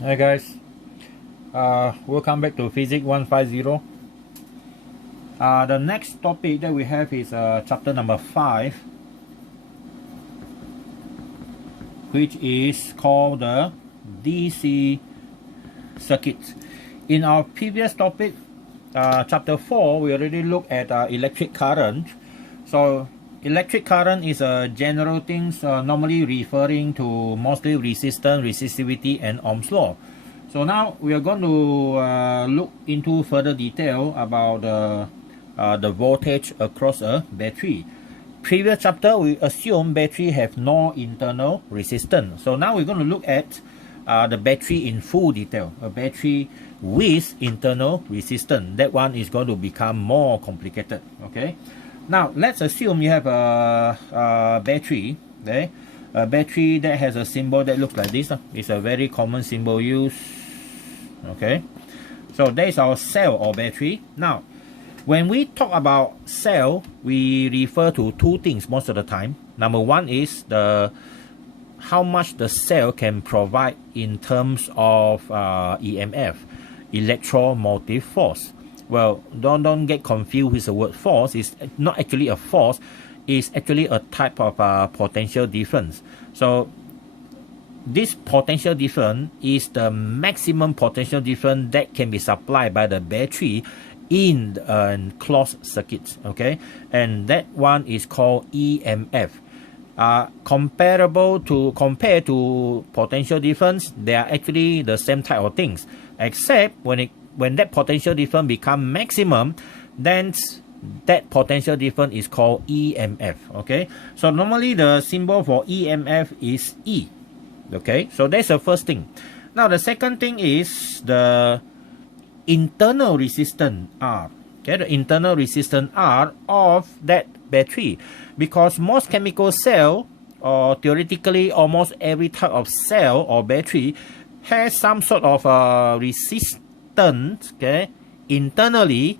Hi guys, welcome back to Physics 150. The next topic that we have is chapter number 5, which is called the DC circuit. In our previous topic, chapter 4, we already looked at electric current. So electric current is a general things normally referring to mostly resistance, resistivity, and Ohm's law. So now we are going to look into further detail about the voltage across a battery. Previous chapter we assume battery have no internal resistance. So now we're going to look at the battery in full detail. A battery with internal resistance. That one is going to become more complicated. Okay. Now let's assume you have a battery. Okay. A battery that has a symbol that looks like this. It's a very common symbol used. Okay, so that is our cell or battery. Now when we talk about cell, we refer to two things most of the time. Number one is how much the cell can provide in terms of EMF, electromotive force. Well, don't get confused with the word force. It's not actually a force. It's actually a type of potential difference. So this potential difference is the maximum potential difference that can be supplied by the battery in a closed circuit. Okay, and that one is called EMF. Compared to potential difference, they are actually the same type of things, except when that potential difference become maximum, then that potential difference is called EMF. Okay, so normally the symbol for EMF is E. Okay, so that's the first thing. Now the second thing is the internal resistance R. Okay, the internal resistance R of that battery, because most chemical cell, or theoretically almost every type of cell or battery, has some sort of resistance. Okay, internally,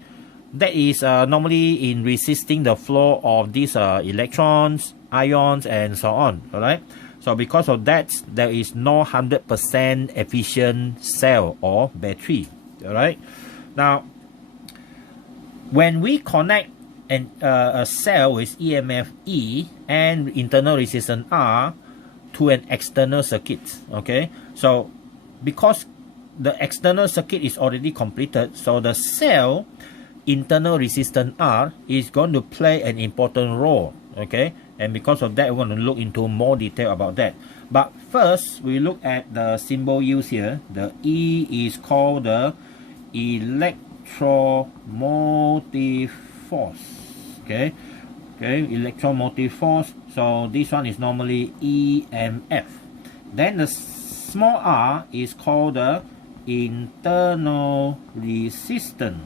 that is normally in resisting the flow of these electrons, ions, and so on. All right. So because of that, there is no 100% efficient cell or battery. All right. Now, when we connect a cell with EMF E and internal resistance R to an external circuit, okay. So because the external circuit is already completed, so the cell internal resistance R is going to play an important role. Okay, and because of that, we're going to look into more detail about that. But first, we look at the symbol used here. The E is called the electromotive force. Okay, electromotive force. So this one is normally EMF. Then the small r is called the internal resistance.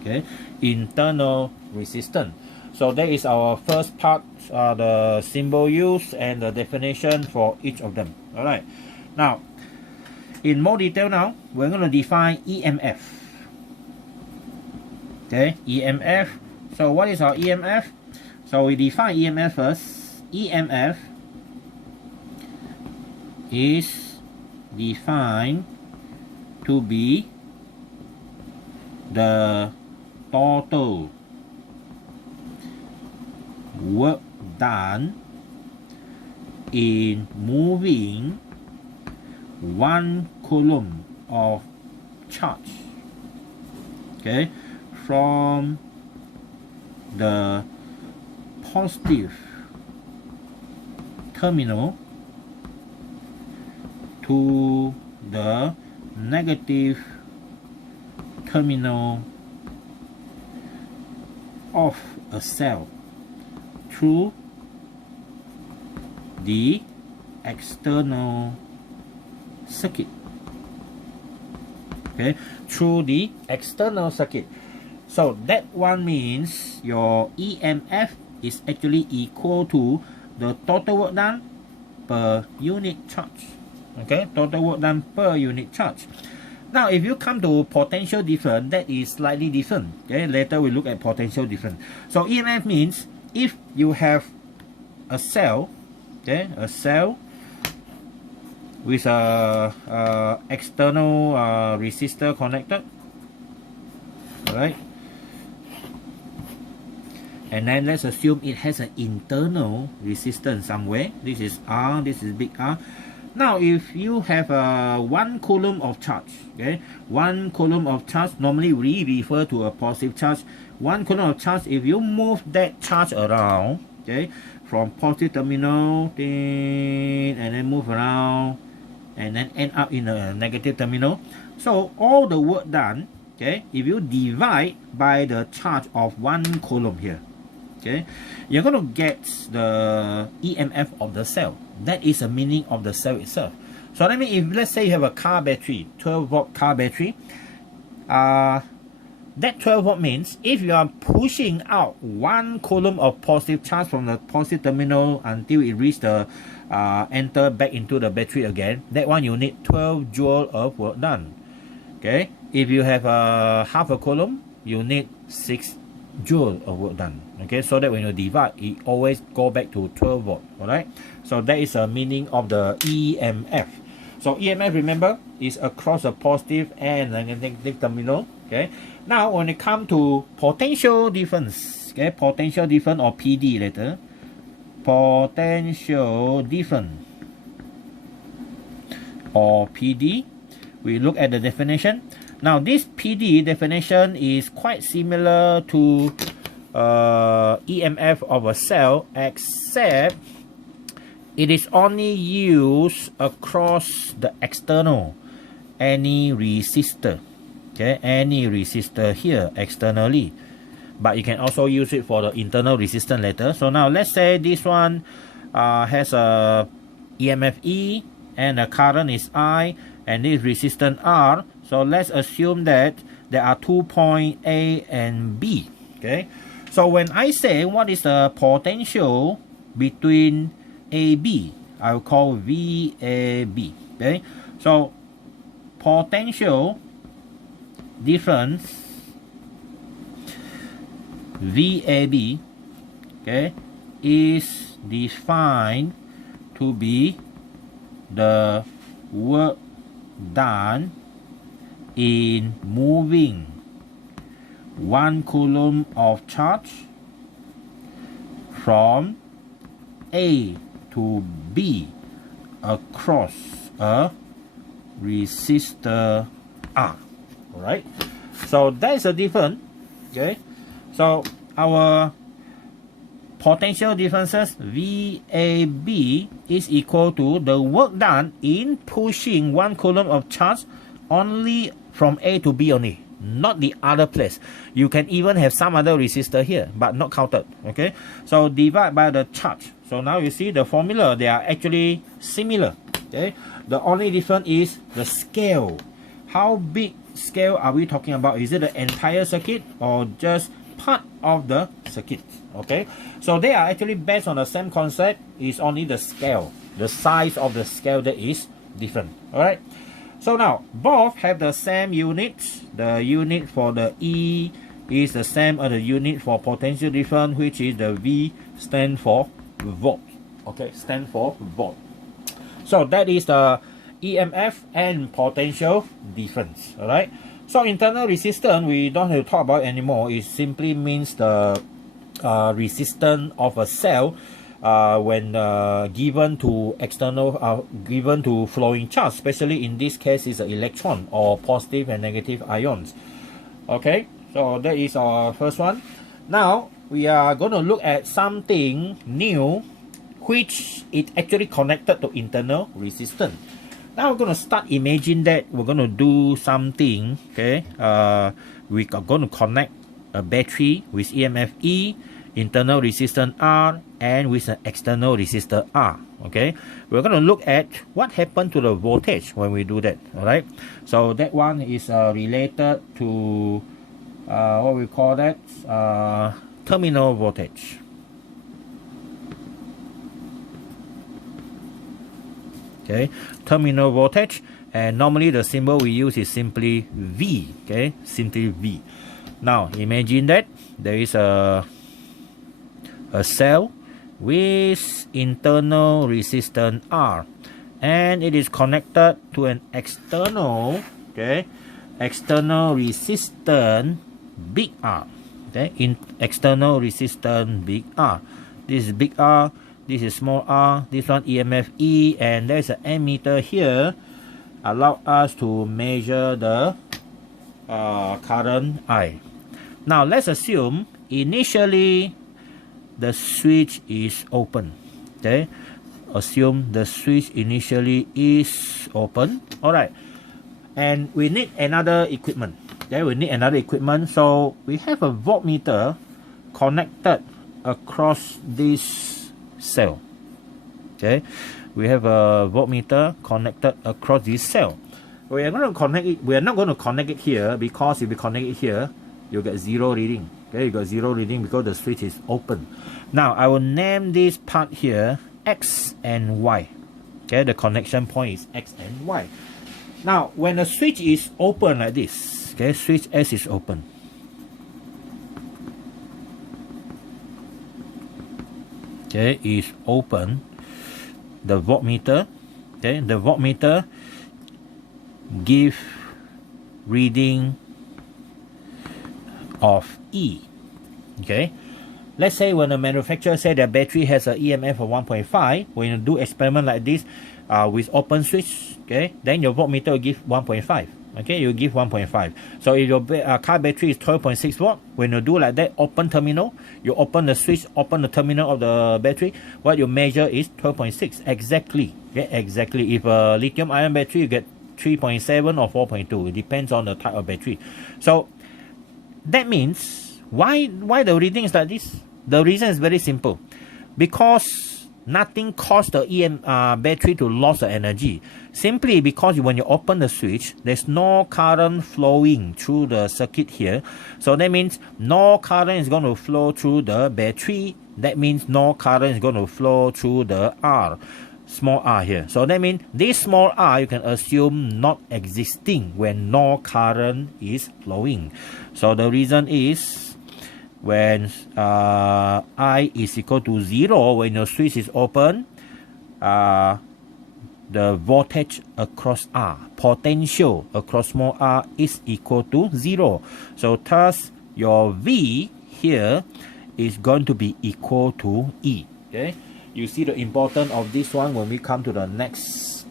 Okay, internal resistance. So that is our first part, the symbol used and the definition for each of them. All right. Now, in more detail now, we're going to define EMF. Okay, EMF. So what is our EMF? So we define EMF first. EMF is defined to be the total work done in moving 1 coulomb of charge, okay, from the positive terminal to the negative terminal of a cell through the external circuit. Okay, through the external circuit. So that one means your EMF is actually equal to the total work done per unit charge. Okay, total work done per unit charge. Now, if you come to potential difference, that is slightly different. Okay, later we look at potential difference. So EMF means if you have a cell, okay, a cell with a external resistor connected. Alright, and then let's assume it has an internal resistance somewhere. This is R, this is big R. Now if you have 1 coulomb of charge, okay, 1 coulomb of charge, normally we refer to a positive charge. 1 coulomb of charge, if you move that charge around, okay, from positive terminal, and then move around, and then end up in a negative terminal. So all the work done, okay, if you divide by the charge of 1 coulomb here, okay, you're going to get the EMF of the cell. That is the meaning of the cell itself. So that means if let's say you have a car battery, 12 volt car battery, that 12 volt means if you are pushing out 1 coulomb of positive charge from the positive terminal until it reaches the enter back into the battery again, that one you need 12 joule of work done. Okay, if you have half a coulomb, you need 6 joule of work done. Okay, so that when you divide, it always go back to 12 volt. All right, so that is the meaning of the EMF. So EMF, remember, is across the positive and the negative terminal. Okay, now when it comes to potential difference, okay, potential difference or PD later, potential difference or PD, we look at the definition. Now this PD definition is quite similar to EMF of a cell, except it is only used across the external, any resistor, okay, any resistor here externally, but you can also use it for the internal resistance later. So now let's say this one has a EMF E and the current is I and this resistance R. So let's assume that there are 2 points A and B. Okay, so when I say what is the potential between AB, I will call VAB. Okay, so potential difference VAB, okay, is defined to be the work done in moving 1 coulomb of charge from A to B across a resistor R. Alright, so that is a difference. Okay, so our potential differences VAB is equal to the work done in pushing 1 coulomb of charge only from A to B only, not the other place. You can even have some other resistor here, but not counted. Okay, so divide by the charge. So now you see the formula, they are actually similar. Okay, the only difference is the scale. How big scale are we talking about? Is it the entire circuit or just part of the circuit? Okay, so they are actually based on the same concept. It's only the scale, the size of the scale that is different. All right, so now both have the same units. The unit for the E is the same as the unit for potential difference, which is the V stand for volt. Okay, stand for volt. So that is the EMF and potential difference. All right, so internal resistance we don't have to talk about anymore. It simply means the resistance of a cell when given to external, given to flowing charge, especially in this case is an electron or positive and negative ions. Okay, so that is our first one. Now we are going to look at something new, which is actually connected to internal resistance. Now we're going to start imagine that we're going to do something. Okay, we are going to connect a battery with EMF E, internal resistance R, and with an external resistor R. Okay, we're going to look at what happened to the voltage when we do that. All right, so that one is related to what we call that terminal voltage. Okay, terminal voltage, and normally the symbol we use is simply V. Okay, simply V. Now imagine that there is a cell with internal resistance R and it is connected to an external, okay, external resistance big R, okay, in external resistance big R. This is big R, this is small r, this one EMF E, and there's an ammeter here, allow us to measure the current I. Now let's assume initially the switch is open, okay, assume the switch initially is open. All right, and we need another equipment. Okay, we need another equipment. So we have a voltmeter connected across this cell. Okay, we have a voltmeter connected across this cell. We are going to connect it. We are not going to connect it here, because if we connect it here, you get zero reading. Okay, you got zero reading because the switch is open. Now I will name this part here X and Y. Okay, the connection point is X and Y. Now when the switch is open like this, okay, switch S is open. Okay, is open. The voltmeter, okay, the voltmeter give reading of E. Okay, let's say when the manufacturer said that battery has an EMF of 1.5, when you do experiment like this with open switch, okay, then your voltmeter will give 1.5. Okay, you give 1.5. So if your car battery is 12.6 volt, when you do like that, open terminal, you open the switch, open the terminal of the battery, what you measure is 12.6 exactly. Okay, exactly. If a lithium ion battery, you get 3.7 or 4.2. It depends on the type of battery. So that means why the reading is like this? The reason is very simple. Because nothing caused the battery to lose the energy. Simply because when you open the switch, there's no current flowing through the circuit here. So that means no current is going to flow through the battery. That means no current is going to flow through the R, small r here. So that means this small r you can assume not existing when no current is flowing. So the reason is when I is equal to 0, when your switch is open, the voltage across R, potential across small r is equal to 0. So thus your V here is going to be equal to E. Okay, you see the importance of this one when we come to the next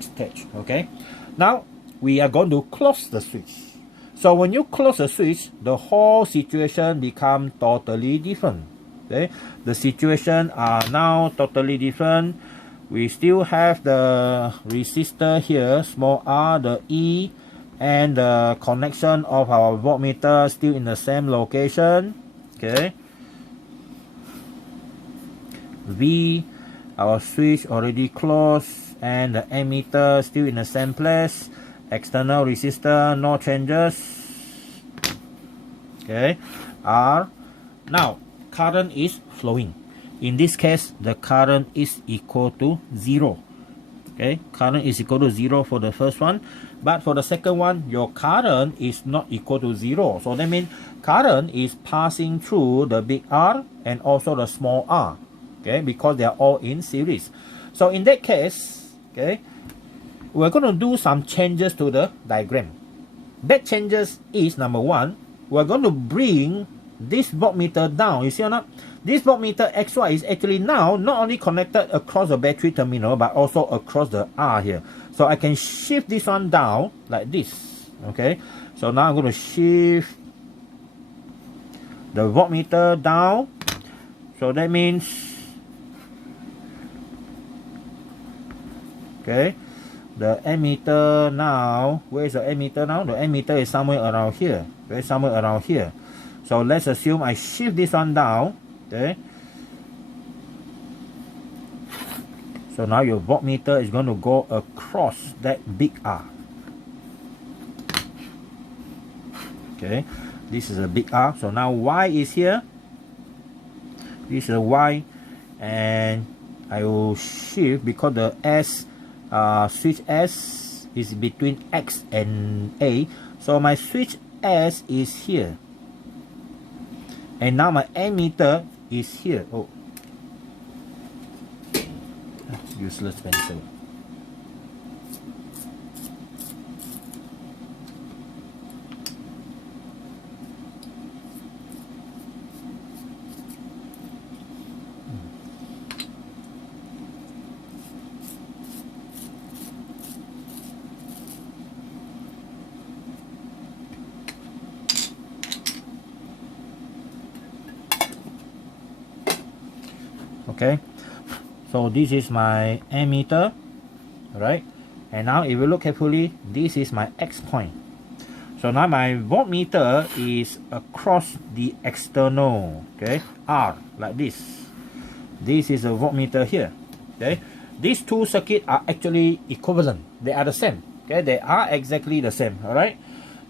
stage. Okay, now we are going to close the switch. So when you close the switch, the whole situation become totally different. Okay, the situation are now totally different. We still have the resistor here, small r, the E, and the connection of our voltmeter still in the same location. Okay, V, our switch already closed, and the ammeter still in the same place. External resistor, no changes. Okay, R. Now current is flowing. In this case, the current is equal to 0. Okay, current is equal to 0 for the first one, but for the second one, your current is not equal to 0. So that means current is passing through the big R and also the small r. Okay, because they are all in series. So in that case, okay, we're going to do some changes to the diagram. That changes is, number one, we're going to bring this voltmeter down. You see or not? This voltmeter XY is actually now not only connected across the battery terminal, but also across the R here. So I can shift this one down like this. Okay, so now I'm going to shift the voltmeter down. So that means, okay, the ammeter now, where is the ammeter now? The ammeter is somewhere around here. Okay, somewhere around here. So let's assume I shift this one down. Okay, so now your voltmeter is going to go across that big R. Okay, this is a big R. So now Y is here. This is a Y, and I will shift because the S, switch S is between X and A. So my switch S is here, and now my ammeter is here. Oh, useless pencil. Okay, so this is my ammeter, right? And now if you look carefully, this is my X point. So now my voltmeter is across the external, okay, R, like this. This is a voltmeter here, okay. These two circuits are actually equivalent. They are the same, okay. They are exactly the same, all right.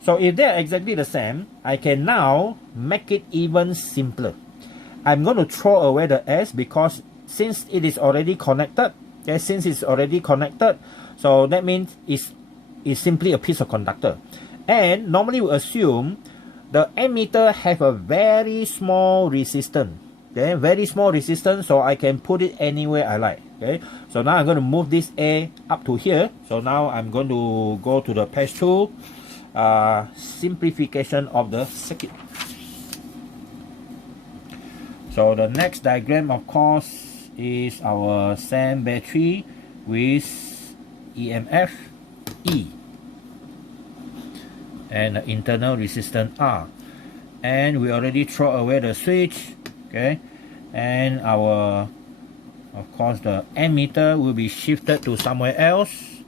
So if they are exactly the same, I can now make it even simpler. I'm going to throw away the S because since it is already connected, okay, so that means it's simply a piece of conductor. And normally we assume the ammeter have a very small resistance, okay, very small resistance, so I can put it anywhere I like, okay. So now I'm going to move this A up to here. So now I'm going to go to the page 2, simplification of the circuit. So the next diagram, of course, is our SAM battery with EMF E and the internal resistance R. And we already throw away the switch, okay, and our, of course, the ammeter will be shifted to somewhere else,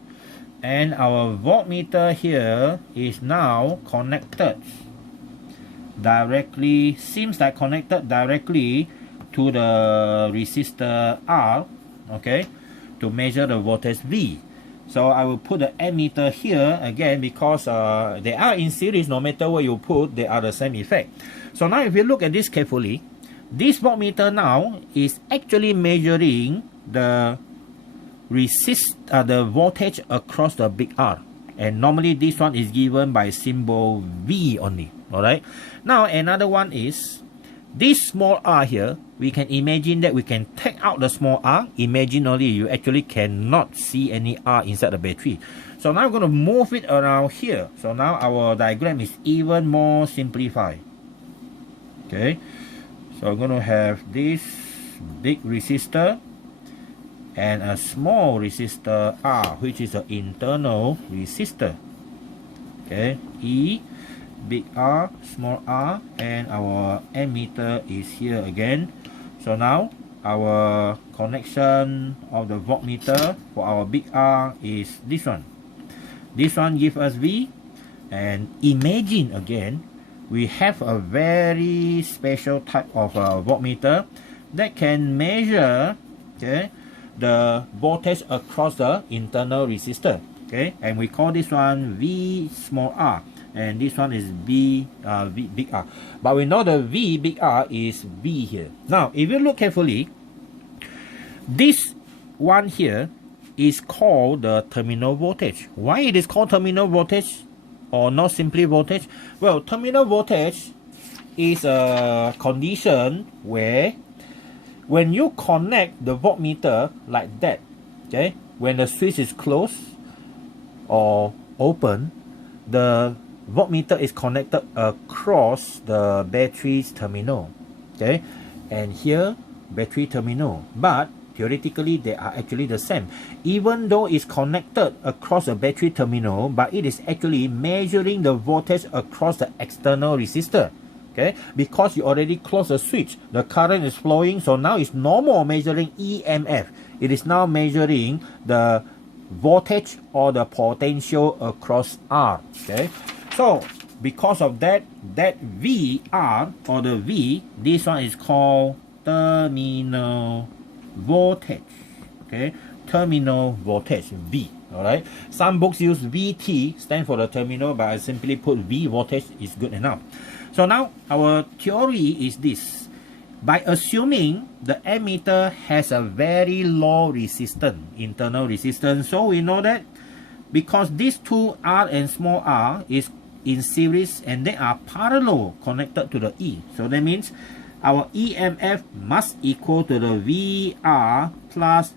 and our voltmeter here is now connected directly, seems like connected directly to the resistor R, okay, to measure the voltage V. So I will put the ammeter here again because they are in series. No matter what you put, they are the same effect. So now if you look at this carefully, this voltmeter now is actually measuring the the voltage across the big R. And normally this one is given by symbol V only, alright. Now another one is this small r here. We can imagine that we can take out the small r. Imagine only you actually cannot see any r inside the battery. So now I'm going to move it around here. So now our diagram is even more simplified. Okay, so I'm going to have this big resistor and a small resistor R, which is the internal resistor. Okay, E, big R, small r, and our ammeter is here again. So now our connection of the voltmeter for our big R is this one. This one gives us V, and imagine again we have a very special type of voltmeter that can measure, okay, the voltage across the internal resistor, okay, and we call this one V small r, and this one is V big R. But we know the V big R is V here. Now if you look carefully, this one here is called the terminal voltage. Why it is called terminal voltage or not simply voltage? Well, terminal voltage is a condition where when you connect the voltmeter like that, okay, when the switch is closed or open, the voltmeter is connected across the battery's terminal, okay, and here battery terminal, but theoretically they are actually the same. Even though it's connected across the battery terminal, but it is actually measuring the voltage across the external resistor. Okay, because you already closed the switch, the current is flowing, so now it's no more measuring EMF. It is now measuring the voltage or the potential across R. Okay, so because of that, that VR or the V, this one is called terminal voltage. Okay, terminal voltage, V. Alright, some books use VT, stand for the terminal, but I simply put V, voltage is good enough. So now our theory is this. By assuming the ammeter has a very low resistance, internal resistance, so we know that because these two R and small r is in series and they are parallel connected to the E. So that means our EMF must equal to the VR plus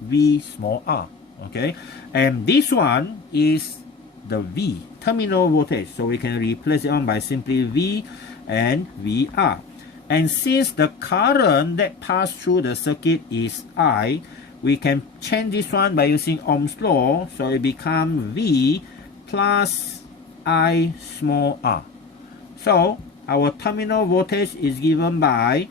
V small r. Okay, and this one is the V, terminal voltage, so we can replace it on by simply V and VR. And since the current that passed through the circuit is I, we can change this one by using Ohm's law, so it becomes V plus I small r. So our terminal voltage is given by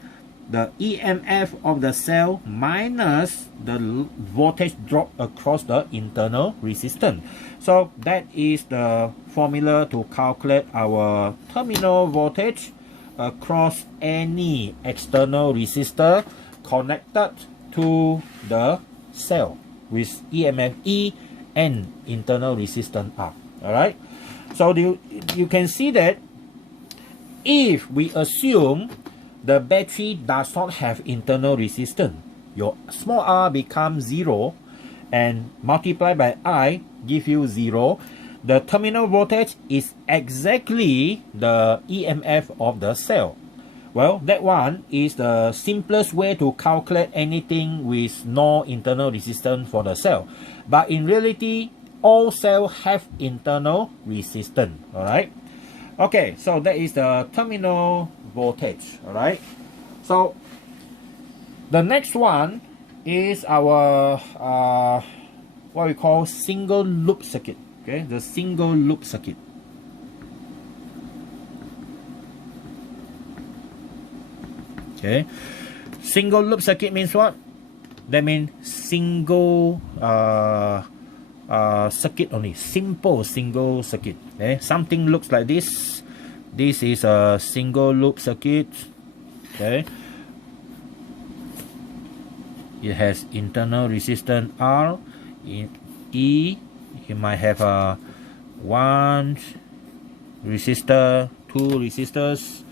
the EMF of the cell minus the voltage drop across the internal resistance. So that is the formula to calculate our terminal voltage across any external resistor connected to the cell with EMF E and internal resistance R. Alright, so you can see that if we assume the battery does not have internal resistance, your small r becomes 0 and multiply by I give you 0. The terminal voltage is exactly the EMF of the cell. Well, that one is the simplest way to calculate anything with no internal resistance for the cell. But in reality, all cells have internal resistance. Alright. Okay, so that is the terminal voltage. Alright. So the next one is our what we call single loop circuit. Okay, the single loop circuit. Okay, single loop circuit means what? That means single circuit only, simple single circuit. Okay, something looks like this. This is a single loop circuit. Okay, it has internal resistance R. In E, you might have a 1 resistor, 2 resistors,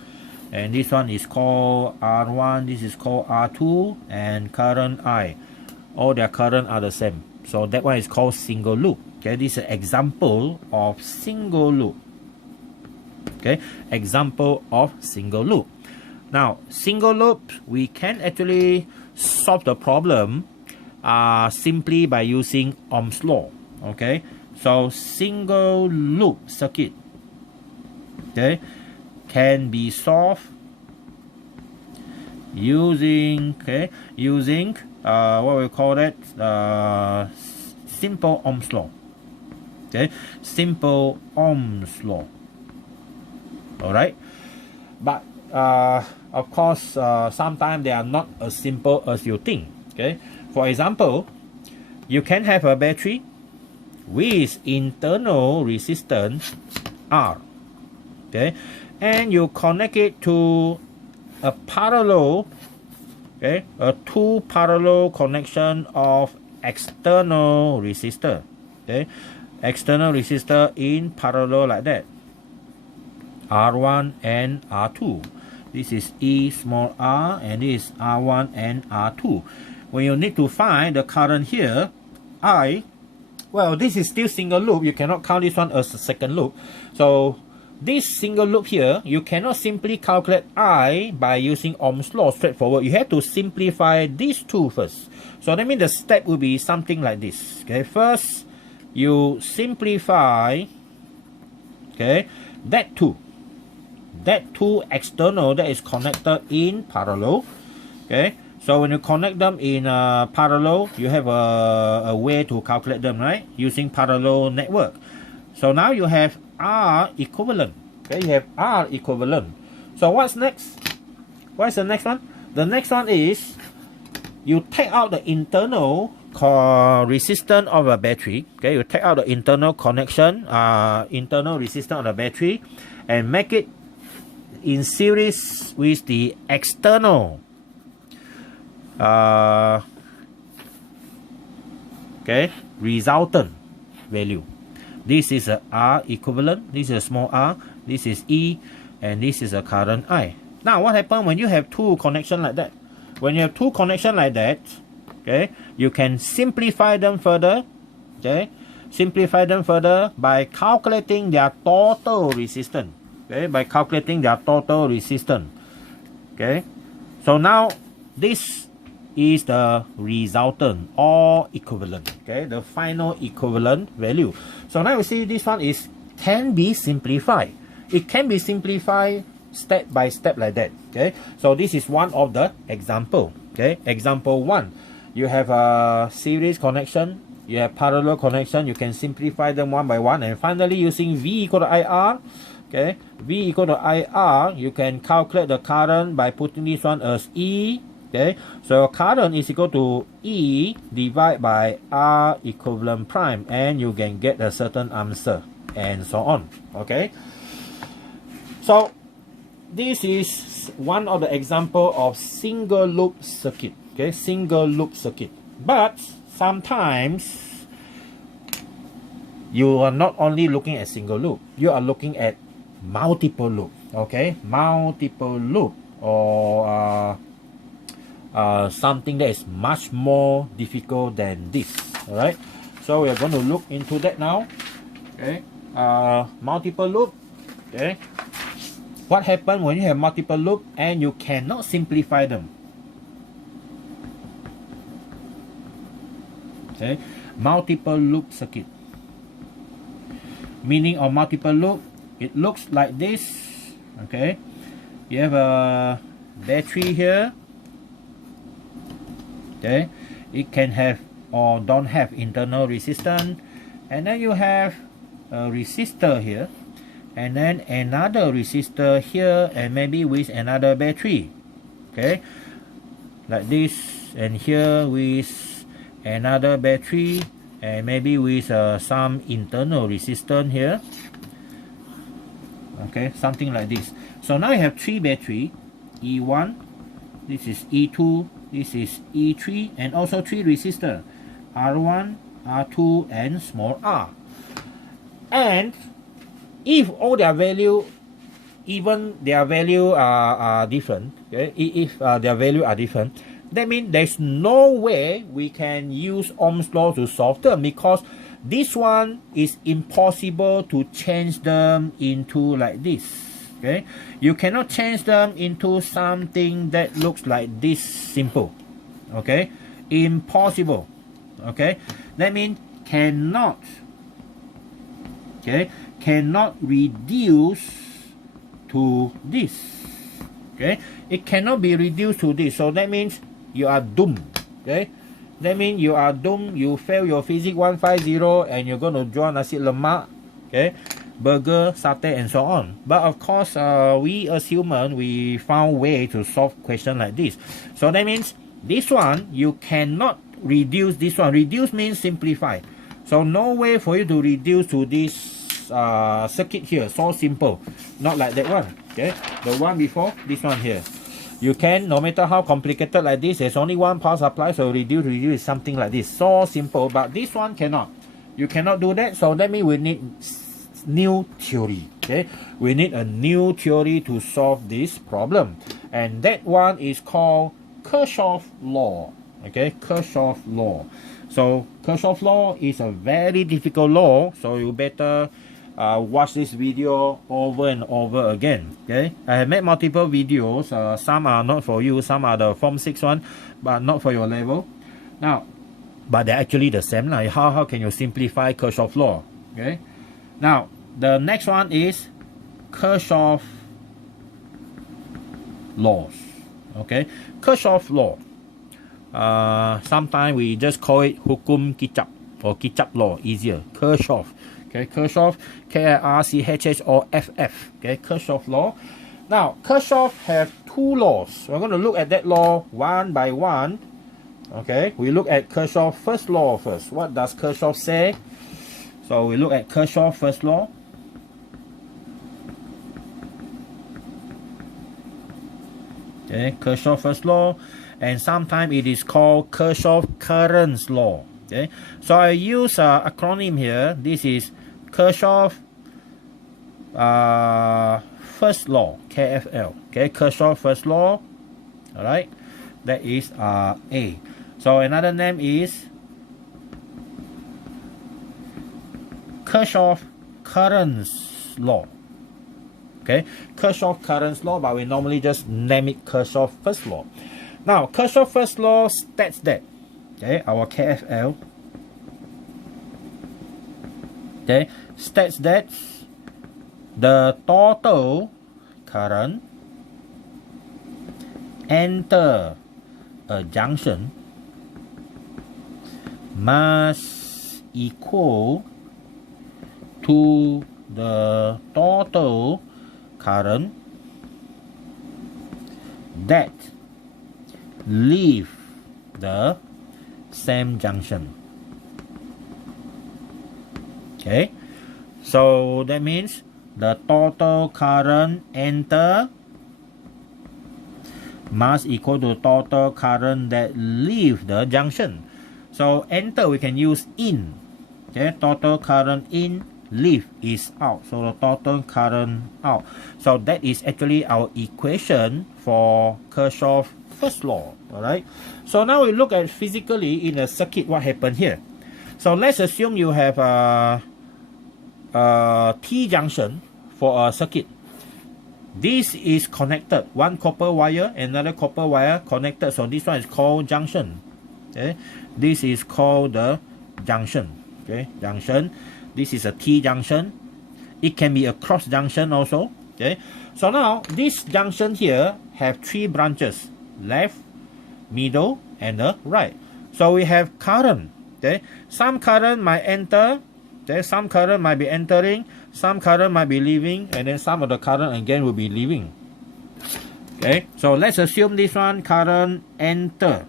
and this one is called R1, this is called R2, and current I. All their current are the same. So that one is called single loop. Okay, this is an example of single loop. Okay, example of single loop. Now, single loop, we can actually solve the problem simply by using Ohm's law. Okay, so single loop circuit, okay, can be solved using what we call it, simple Ohm's law. Okay, simple Ohm's law. All right, but of course sometimes they are not as simple as you think. Okay, for example, you can have a battery with internal resistance R, okay, and you connect it to a parallel, okay, a two parallel connection of external resistor, okay, external resistor in parallel like that, R1 and R2. This is E small r and this is R1 and R2. When you need to find the current here, I, well, this is still single loop. You cannot count this one as a second loop. So this single loop here, you cannot simply calculate I by using Ohm's law straightforward. You have to simplify these two first. So that means the step will be something like this. Okay, first you simplify, okay, that two external that is connected in parallel. Okay, so when you connect them in parallel, you have a way to calculate them, right? Using parallel network. So now you have R equivalent. Okay, you have R equivalent. So what's next? What's the next one? The next one is you take out the internal resistance of a battery. Okay, you take out the internal connection, internal resistance of the battery, and make it in series with the external okay, resultant value. This is a R equivalent, this is a small r, this is E, and this is a current I. Now what happens when you have two connections like that? When you have two connections like that, okay, you can simplify them further. Okay, simplify them further by calculating their total resistance. Okay, by calculating their total resistance. Okay, so now this is the resultant or equivalent. Okay, the final equivalent value. So now we see this one can be simplified. It can be simplified step by step like that. Okay, so this is one of the example. Okay, example 1, you have a series connection, you have parallel connection, you can simplify them one by one, and finally using V equal to IR, okay, V equal to IR, you can calculate the current by putting this one as E. Okay, so current is equal to E divided by R equivalent prime, and you can get a certain answer, and so on. Okay, so this is one of the example of single loop circuit. Okay, single loop circuit. But sometimes you are not only looking at single loop, you are looking at multiple loop. Okay, multiple loop, or something that is much more difficult than this. All right, so we are going to look into that now. Okay, multiple loop. Okay, what happens when you have multiple loop and you cannot simplify them? Okay, multiple loop circuit. Meaning of multiple loop, it looks like this. Okay, you have a battery here. Okay, it can have or don't have internal resistance, and then you have a resistor here, and then another resistor here, and maybe with another battery. Okay, like this, and here with another battery, and maybe with some internal resistance here. Okay, something like this. So now you have three battery, E1, this is E2, this is E3, and also three resistor, R1, R2, and small r. And if all their value, even their value are different, okay, if their value are different, that means there's no way we can use Ohm's law to solve them, because this one is impossible to change them into like this. Okay, you cannot change them into something that looks like this simple. Okay, impossible. Okay, that means cannot. Okay, cannot reduce to this. Okay, it cannot be reduced to this. So that means you are doomed. Okay, that means you are doomed. You fail your physics 150, and you're going to draw nasi lemak, okay, burger, satay, and so on. But of course, we as human, we found way to solve question like this. So that means this one you cannot reduce this one. Reduce means simplify. So no way for you to reduce to this circuit here. So simple, not like that one. Okay, the one before this one here. You can, no matter how complicated like this, there's only one power supply, so reduce is something like this. So simple, but this one cannot. You cannot do that, so that means we need new theory. Okay, we need a new theory to solve this problem, and that one is called Kirchhoff law. Okay, Kirchhoff law. So Kirchhoff law is a very difficult law, so you better watch this video over and over again. Okay, I have made multiple videos. Some are not for you, some are the Form 6 one, but not for your level. Now, but they're actually the same. Like how can you simplify Kirchhoff law? Okay, now the next one is Kirchhoff laws. Okay, Kirchhoff law. Sometimes we just call it Hukum Kicap or Kicap law, easier. Kirchhoff. Okay, Kirchhoff, K-I-R-C-H-H-O-F-F. Okay, Kirchhoff law. Now, Kirchhoff have two laws. We're going to look at that law one by one. Okay, we look at Kirchhoff first law first. What does Kirchhoff say? So we look at Kirchhoff first law. Okay, Kirchhoff first law, and sometimes it is called Kirchhoff currents law. Okay, so I use an acronym here. This is Kirchhoff first law, KFL. Okay, Kirchhoff first law. All right, that is A. So another name is Kirchhoff currents law. Okay, Kirchhoff currents law, but we normally just name it Kirchhoff first law. Now, Kirchhoff first law states that, okay, our KFL, okay, states that the total current enter a junction must equal to the total current that leave the same junction. Okay, so that means the total current enter must equal to total current that leave the junction. So enter we can use in. Okay, total current in, leave is out. So the total current out. So that is actually our equation for Kirchhoff's first law. Alright. So now we look at physically in a circuit what happened here. So let's assume you have a T junction for a circuit. This is connected, one copper wire, another copper wire connected. So this one is called junction. Okay, this is called the junction. Okay, junction. This is a T junction. It can be a cross junction also. Okay, so now this junction here have three branches: left, middle, and the right. So we have current. Okay, some current might enter. Okay, some current might be entering, some current might be leaving, and then some of the current again will be leaving. Okay, so let's assume this one current enter.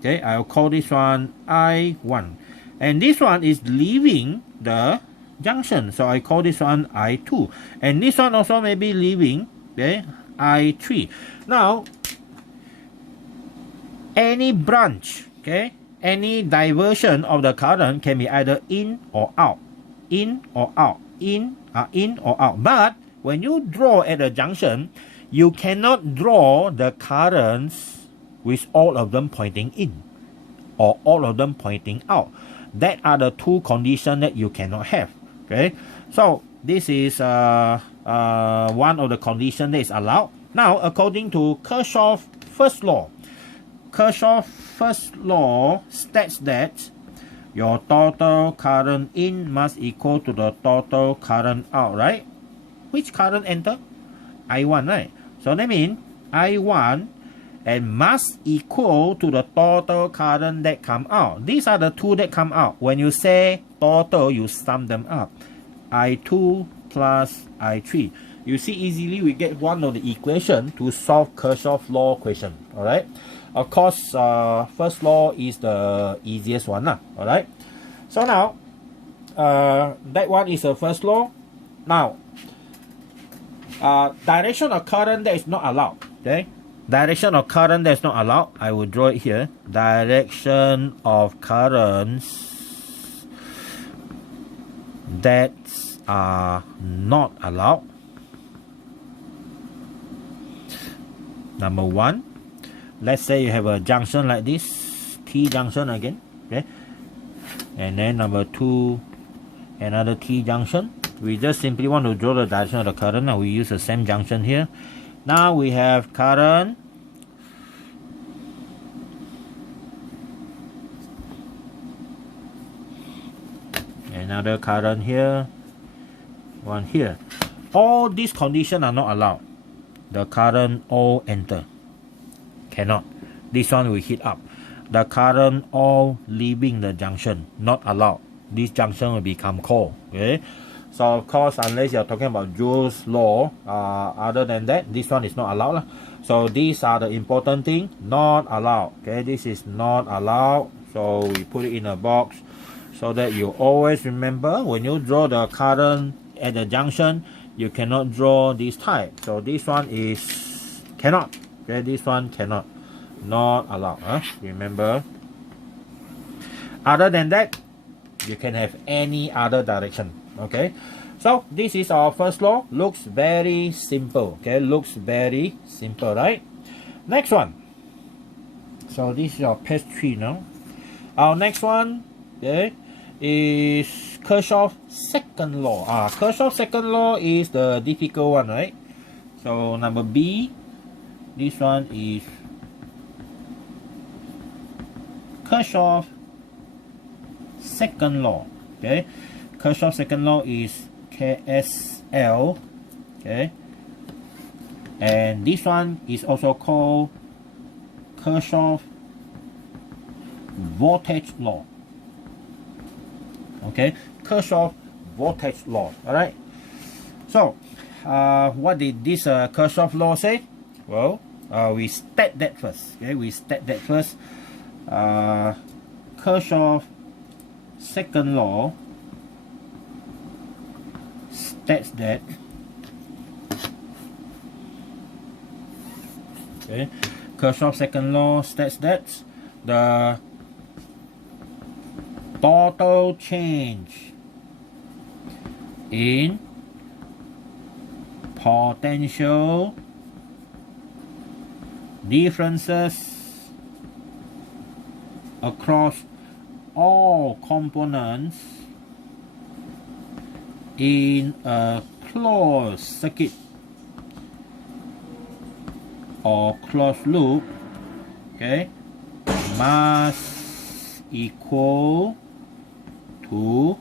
Okay, I'll call this one I1, and this one is leaving the junction, so I call this one I2, and this one also may be leaving. Okay, I3. Now any branch, okay, any diversion of the current can be either in or out, in or out, in or out. But when you draw at a junction, you cannot draw the currents with all of them pointing in or all of them pointing out. That are the two conditions that you cannot have. Okay, so this is one of the conditions that is allowed. Now, according to Kirchhoff's first law, Kirchhoff's first law states that your total current in must equal to the total current out, right? Which current enter? I1, right? So that means I1 and must equal to the total current that come out. These are the two that come out. When you say total, you sum them up. I2 plus I3. You see, easily we get one of the equation to solve Kirchhoff's law question. Alright. Of course, first law is the easiest one. Alright. So now, that one is the first law. Now, direction of current that is not allowed. Okay. Direction of current that is not allowed. I will draw it here. Direction of currents that are not allowed. Number one, let's say you have a junction like this, T junction again, okay, and then number two, another T junction. We just simply want to draw the direction of the current. Now we use the same junction here. Now we have current, another current here, one here. All these conditions are not allowed. The current all enter, cannot. This one will heat up. The current all leaving the junction, not allowed. This junction will become cold. Okay. So of course, unless you're talking about Joule's law, other than that, this one is not allowed. So these are the important thing, not allowed. Okay, this is not allowed. So we put it in a box so that you always remember when you draw the current at the junction, you cannot draw this type. So this one is cannot. Okay, this one cannot. Not allowed. Remember. Other than that, you can have any other direction. Okay, so this is our first law. Looks very simple. Okay, looks very simple, right? Next one. So this is our page 3 now. Our next one, okay, is Kirchhoff's second law. Kirchhoff's second law is the difficult one, right? So number B, this one is Kirchhoff's second law. Okay, Kirchhoff's second law is KSL. Okay, and this one is also called Kirchhoff's voltage law. Okay, Kirchhoff's voltage law. All right. So, what did this Kirchhoff law say? Well, we state that first. Okay, we state that first. Kirchhoff second law states that. Okay, Kirchhoff second law states that the total change in potential differences across all components in a closed circuit or closed loop, okay, must equal to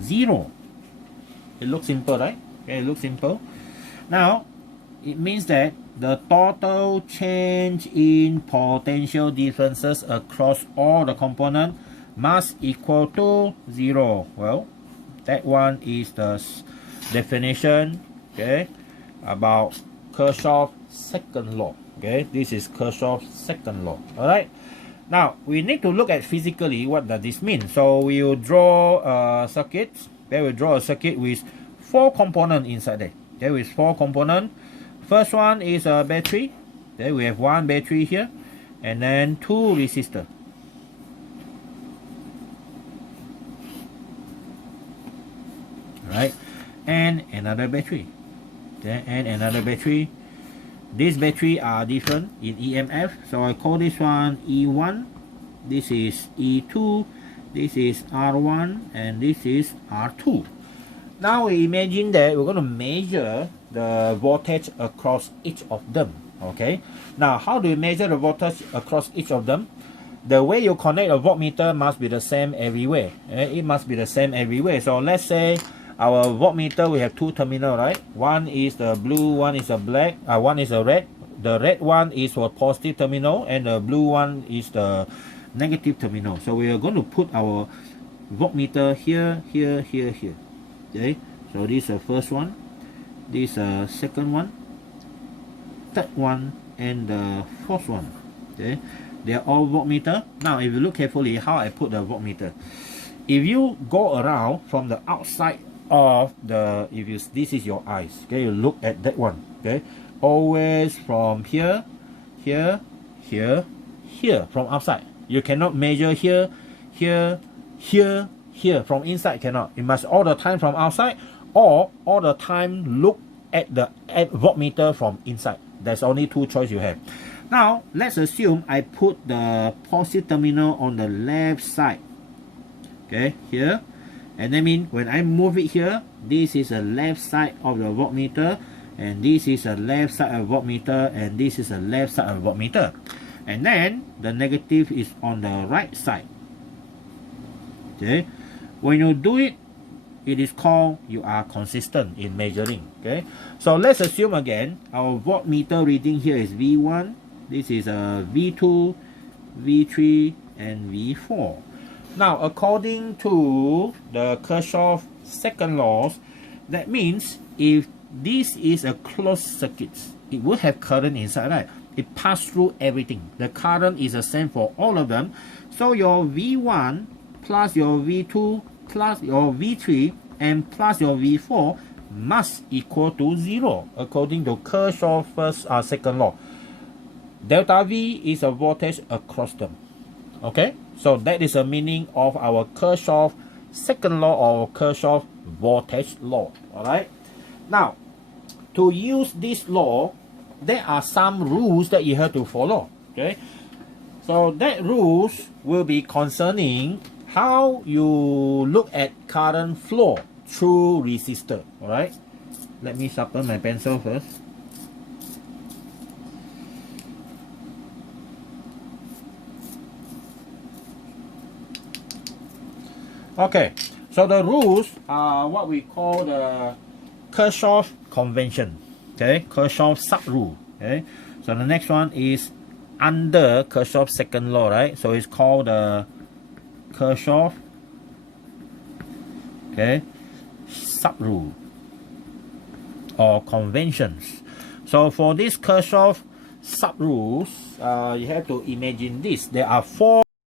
0. It looks simple, right? Okay, it looks simple. Now, it means that the total change in potential differences across all the components must equal to 0. Well, that one is the definition, okay, about Kirchhoff's second law. Okay, this is Kirchhoff's second law. All right. Now we need to look at physically what does this mean. So we will draw a circuit. Okay, we draw a circuit with 4 components inside there. Okay, with 4 components. First one is a battery. Okay, we have 1 battery here, and then 2 resistors. Right, and another battery. Okay, and another battery. These batteries are different in EMF, so I call this one E1, this is E2, this is R1, and this is R2. Now we imagine that we're going to measure the voltage across each of them. Okay, now how do you measure the voltage across each of them? The way you connect a voltmeter must be the same everywhere. It must be the same everywhere. So let's say our voltmeter, we have 2 terminals, right? One is the blue, one is a black, one is a red. The red one is for positive terminal, and the blue one is the negative terminal. So we are going to put our voltmeter here, here, here, here. Okay, so this is the first one, this second one, third one, and the fourth one. Okay, they are all voltmeter. Now if you look carefully how I put the voltmeter, if you go around from the outside of the, this is your eyes, okay, you look at that one, okay, always from here, here, here, here, from outside. You cannot measure here, here, here, here, from inside cannot. You must all the time from outside, or all the time look at the voltmeter from inside. There's only 2 choices you have. Now let's assume I put the positive terminal on the left side, okay, here. And that means when I move it here, this is the left side of the voltmeter, and this is the left side of voltmeter, and this is the left side of voltmeter. And then the negative is on the right side. Okay, when you do it, it is called you are consistent in measuring. Okay, so let's assume again our voltmeter reading here is V1, this is a V2, V3, and V4. Now, according to the Kirchhoff second law, that means if this is a closed circuit, it will have current inside, right? It passes through everything. The current is the same for all of them. So your V1 plus your V2 plus your V3 and plus your V4 must equal to 0, according to Kirchhoff's second law. Delta V is a voltage across them. Okay, so that is the meaning of our Kirchhoff second law or Kirchhoff voltage law. All right. Now, to use this law, there are some rules that you have to follow. Okay, so that rules will be concerning how you look at current flow through resistor. All right. Let me sharpen my pencil first. Okay, so the rules are what we call the Kirchhoff convention. Okay, Kirchhoff sub-rule. Okay, so the next one is under Kirchhoff's second law, right? So it's called the Kirchhoff, okay, sub-rule. or conventions. So for this Kirchhoff sub rules, you have to imagine this. There are 4